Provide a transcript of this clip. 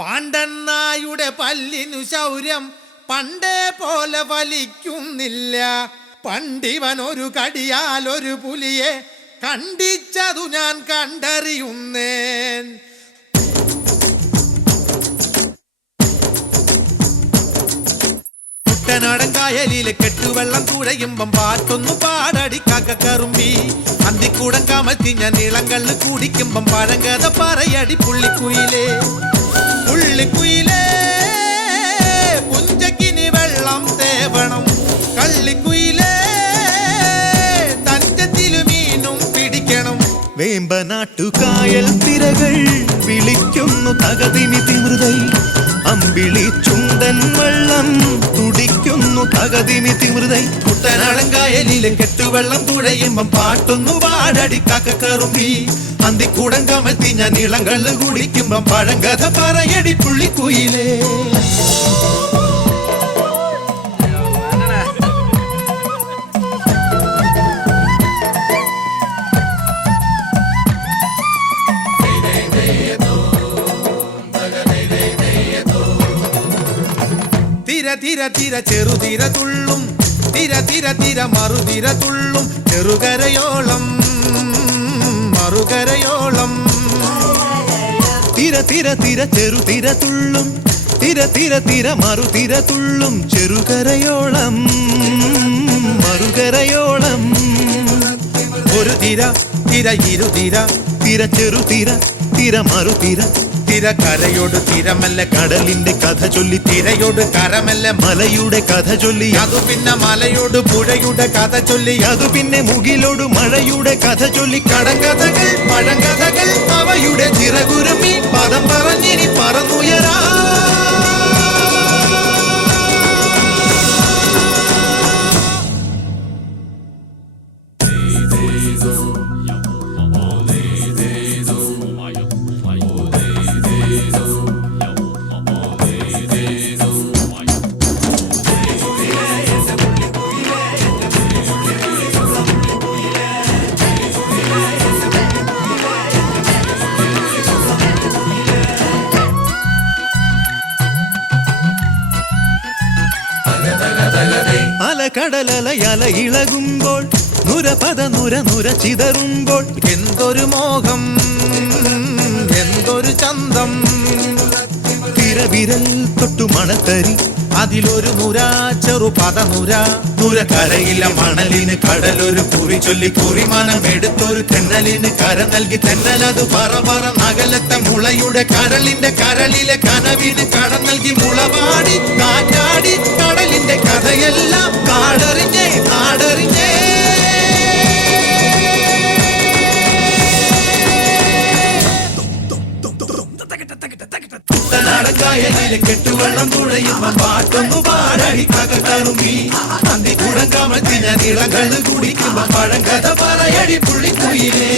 പാണ്ടണ്ണായുടെ പല്ലിനു ശൗര്യം പണ്ടേ പോലെ വലിക്കുന്നില്ല. പണ്ടിവൻ ഒരു കടിയാൽ ഒരു പുലിയെ കണ്ടിച്ചതു ഞാൻ കണ്ടറിയുന്നേൻ. കുട്ടനാടൻ കായലിലെ കെട്ടുവെള്ളം തുഴയുമ്പം പാട്ടൊന്നു പാടടി കാക്കക്കറുമ്പി. അന്തിക്കൂടം കമത്തി ഞാൻ ഇളങ്കള്ള് കുടിക്കുമ്പം പഴങ്കഥ പറയടി പുള്ളിക്കുയിലേ. പുള്ളിക്കുയിലേ പുഞ്ചക്കിനി വെള്ളം തേവണം. കള്ളിക്കുയിലേ തഞ്ചത്തിലു മീനും പിടിക്കണം. വേമ്പനാട്ടുകായൽ തിരകൾ വിളിക്കുന്നു തകതിമി തിമൃതൈ. അമ്പിളി ചുണ്ടൻ വെള്ളം തുടിക്കുന്നു തകതിമി തിമൃതൈ. കുട്ടനാടൻ കായലിലെ കെട്ടുവെള്ളം തുഴയുമ്പം പാട്ടൊന്നു പാടടി കാക്കക്കറുമ്പി. അന്തിക്കൂടം കമത്തി ഞാൻ ഇളങ്കള്ള് കുടിക്കുമ്പം പഴങ്കഥ പറയടി പുള്ളിക്കുയിലേ. തിര തിര തിര ചെറുതിര തുള്ളും, തിര തിര തിര മറുതിര തുള്ളും. ചെറുകരയോളം മറുകരയോളം. തിര തിര തിര ചെറുതിര തുള്ളും, തിര തിര തിര മറുതിര തുള്ളും. ചെറുകരയോളം മറുകരയോളം. ഒരു തിര തിര ഇരുതിര, തിര ചെറുതിര തിര മറുതിര. തിര കരയോട് തിരമല്ല കടലിന്റെ കഥ ചൊല്ലി, തിരയോട് കരമല്ല മലയുടെ കഥ ചൊല്ലി. അതു പിന്നെ മലയോട് പുഴയുടെ കഥ ചൊല്ലി. അതു പിന്നെ മുകിലോട് മഴയുടെ കഥ ചൊല്ലി. കടങ്കഥകൾ പഴങ്കഥകൾ അവയുടെ ചിറകുരുമി പദം പറഞ്ഞിനി പറന്നുയരാ. അലകടലല ഇളകുമ്പോൾ നുരപദ നുര നുര ചിതറുമ്പോൾ. എന്തൊരു മോഹം എന്തൊരു ചന്തം. തിരവിരൽ തൊട്ടു മണത്തരി അതിലൊരു നുര ചെറുപദ നുര. നുര കരയില മണലിന് കടലൊരു കുറി ചൊല്ലി. കുറിമാനം എടുത്തൊരു തെന്നലിന് കര നൽകി. തെന്നലത് പറ പറ നഗലത്തെ മുളയുടെ കരളിന്റെ കരളിലെ കനവിന് കട നൽകി. മുളപാടി കാറ്റാടി കടലിന്റെ കഥയെല്ലാം കാടറിഞ്ഞേ നാടറിഞ്ഞേ. കുട്ടനാടൻ കായലിലെ കെട്ടുവെള്ളം തുഴയുമ്പം പാട്ടൊന്നു പാടടി കാക്കക്കറുമ്പി. അന്തിക്കൂടം കമത്തി ഞാൻ ഇളങ്കള്ള് കുടിക്കുമ്പം പഴങ്കഥ പറയടി പുള്ളിക്കുയിലേ.